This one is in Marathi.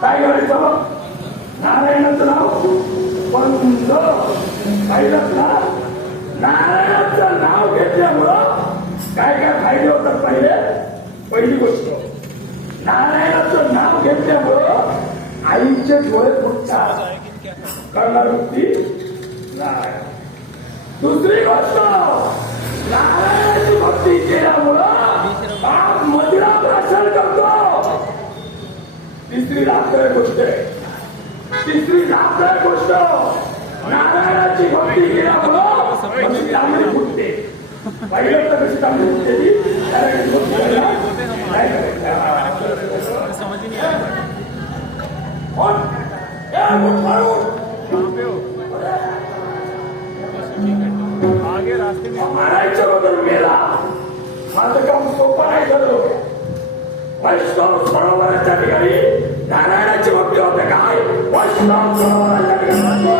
काय करायचं? नारायणाचं नाव बंद पाहिलं ना. नारायणाचं नाव घेतल्यामुळं काय काय फायदे होतात? पहिली गोष्ट, नारायणाचं नाव घेतल्यामुळं आईचे डोळे फुटतात, करणार होती नारायण. दुसरी गोष्ट, नारायणाची भक्ती केल्यामुळं पाप मदिरा प्राशन करतो. तिसरी लाभदायक गोष्ट नारायणाची भक्ती केल्यामुळं कशी चांगली फुटते. पहिलं तर कशी चांगली फुटते मारायचं बदल मेला. माझं काम सोपं नाही झालं. वैष्णव सरोवराच्या ठिकाणी नारायणाची भक्ती होते. काय वैष्णव सरोवराच्या ठिकाणी